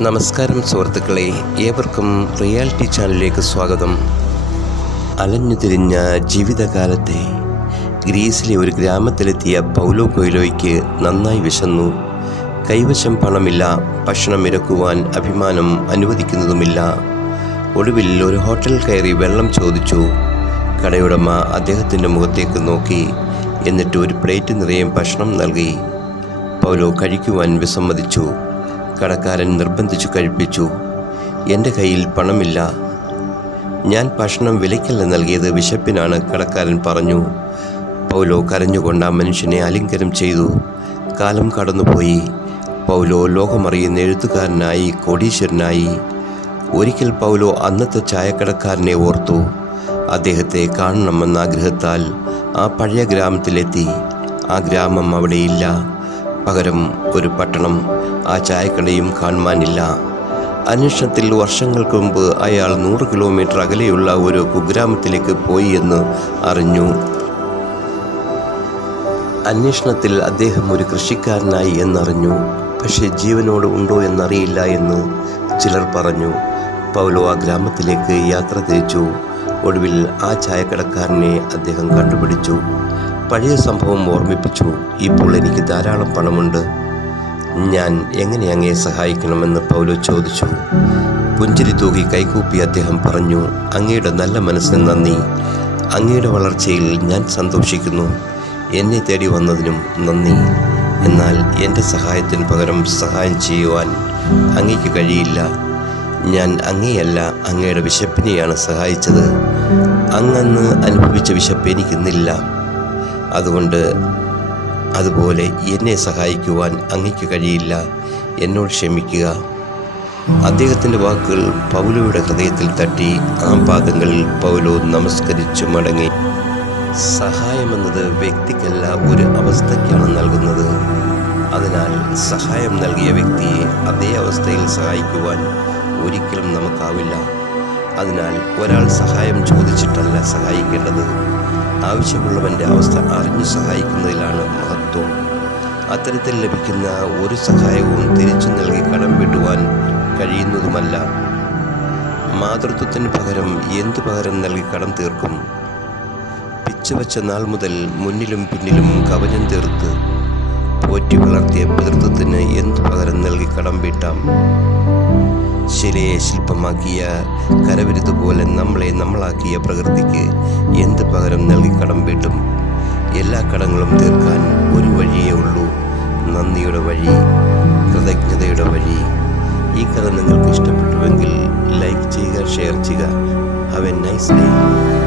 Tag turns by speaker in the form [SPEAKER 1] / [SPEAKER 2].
[SPEAKER 1] നമസ്കാരം സുഹൃത്തുക്കളെ ഏവർക്കും റിയാലിറ്റി ചാനലിലേക്ക് സ്വാഗതം. അലഞ്ഞുതിരിഞ്ഞ ജീവിതകാലത്തെ ഗ്രീസിലെ ഒരു ഗ്രാമത്തിലെത്തിയ പൗലോ കൊയിലോയ്ക്ക് നന്നായി വിശന്നു. കൈവശം പണമില്ല ഭക്ഷണം ഇരക്കുവാൻ അഭിമാനം അനുവദിക്കുന്നതുമില്ല. ഒടുവിൽ ഒരു ഹോട്ടൽ കയറി വെള്ളം ചോദിച്ചു. കടയുടമ അദ്ദേഹത്തിന്റെ മുഖത്തേക്ക് നോക്കി എന്നിട്ട് ഒരു പ്ലേറ്റ് നിറയെ ഭക്ഷണം നൽകി. പൗലോ കഴിക്കുവാൻ വിസമ്മതിച്ചു. കടക്കാരൻ നിർബന്ധിച്ചു കഴിപ്പിച്ചു. എന്റെ കയ്യിൽ പണമില്ല. ഞാൻ ഭക്ഷണം വിലയ്ക്കല്ല നൽകിയത് വിശപ്പിനാണ് കടക്കാരൻ പറഞ്ഞു. പൗലോ കരഞ്ഞുകൊണ്ട് ആ മനുഷ്യനെ അലിംഗനം ചെയ്തു. കാലം കടന്നുപോയി. പൗലോ ലോകമറിയുന്ന എഴുത്തുകാരനായി കോടീശ്വരനായി. ഒരിക്കൽ പൗലോ അന്നത്തെ ചായക്കടക്കാരനെ ഓർത്തു. അദ്ദേഹത്തെ കാണണമെന്ന ആഗ്രഹത്താൽ ആ പഴയ ഗ്രാമത്തിലെത്തി. ആ ഗ്രാമം അവിടെയില്ല. പകരം ഒരു പട്ടണം ആ ചായക്കടയും കാണുവാനില്ല അന്വേഷണത്തിൽ വർഷങ്ങൾക്ക് മുമ്പ് അയാൾ നൂറ് കിലോമീറ്റർ അകലെയുള്ള ഒരു കുഗ്രാമത്തിലേക്ക് പോയി എന്ന് അറിഞ്ഞു. അന്വേഷണത്തിൽ അദ്ദേഹം ഒരു കൃഷിക്കാരനായി എന്നറിഞ്ഞു. പക്ഷേ ജീവനോട് ഉണ്ടോ എന്നറിയില്ല എന്ന് ചിലർ പറഞ്ഞു. പൗലോ ആ ഗ്രാമത്തിലേക്ക് യാത്ര തിരിച്ചു. ഒടുവിൽ ആ ചായക്കടക്കാരനെ അദ്ദേഹം കണ്ടുപിടിച്ചു. പഴയ സംഭവം ഓർമ്മിപ്പിച്ചു. ഇപ്പോൾ എനിക്ക് ധാരാളം പണമുണ്ട്. ഞാൻ എങ്ങനെ അങ്ങയെ സഹായിക്കണമെന്ന് പൗലോ ചോദിച്ചു. പുഞ്ചിരി തൂകി കൈകൂപ്പി അദ്ദേഹം പറഞ്ഞു അങ്ങയുടെ നല്ല മനസ്സിന് നന്ദി. അങ്ങയുടെ വളർച്ചയിൽ ഞാൻ സന്തോഷിക്കുന്നു. എന്നെ തേടി വന്നതിനും നന്ദി. എന്നാൽ എന്റെ സഹായത്തിന് പകരം സഹായം ചെയ്യുവാൻ അങ്ങയ്ക്ക് കഴിയില്ല. ഞാൻ അങ്ങയല്ല അങ്ങയുടെ വിശപ്പിനെയാണ് സഹായിച്ചത്. അങ്ങന്ന് അനുഭവിച്ച വിശപ്പ് എനിക്കിന്നില്ല. അതുകൊണ്ട് അതുപോലെ എന്നെ സഹായിക്കുവാൻ അങ്ങയ്ക്ക് കഴിയില്ല. എന്നോട് ക്ഷമിക്കുക. അദ്ദേഹത്തിന്റെ വാക്കുകൾ പൗലോയുടെ ഹൃദയത്തിൽ തട്ടി ആ പാദങ്ങളിൽ പൗലോ നമസ്കരിച്ചു മടങ്ങി. സഹായമെന്നത് വ്യക്തിക്കല്ല ഒരു അവസ്ഥയ്ക്കാണ് നൽകുന്നത്. അതിനാൽ സഹായം നൽകിയ വ്യക്തിയെ അതേ അവസ്ഥയിൽ സഹായിക്കുവാൻ ഒരിക്കലും നമുക്കാവില്ല. അതിനാൽ ഒരാൾ സഹായം ചോദിച്ചിട്ടല്ല സഹായിക്കേണ്ടത്. ആവശ്യമുള്ളവന്റെ അവസ്ഥ അറിഞ്ഞു സഹായിക്കുന്നതിലാണ് മഹത്വം. അത്തരത്തിൽ ലഭിക്കുന്ന ഒരു സഹായവും തിരിച്ചു നൽകി കടം വെട്ടുവാൻ കഴിയുന്നതുമല്ല. മാതൃത്വത്തിന് പകരം എന്തു പകരം നൽകി കടം തീർക്കും? പിച്ചുവച്ച നാൾ മുതൽ മുന്നിലും പിന്നിലും കവചം തീർത്ത് പോറ്റി വളർത്തിയ പിതൃത്വത്തിന് എന്തു പകരം നൽകി കടം വീട്ടാം? ശിലയെ ശില്പമാക്കിയ കരവിരുതുപോലെ നമ്മളെ നമ്മളാക്കിയ പ്രകൃതിക്ക് എന്ത് പകരം നൽകി കടം വീട്ടും? എല്ലാ കടങ്ങളും തീർക്കാൻ ഒരു വഴിയേ ഉള്ളൂ. നന്ദിയുടെ വഴി കൃതജ്ഞതയുടെ വഴി. ഈ കഥ നിങ്ങൾക്ക് ഇഷ്ടപ്പെട്ടുവെങ്കിൽ ലൈക്ക് ചെയ്യുക ഷെയർ ചെയ്യുക. Have A nice day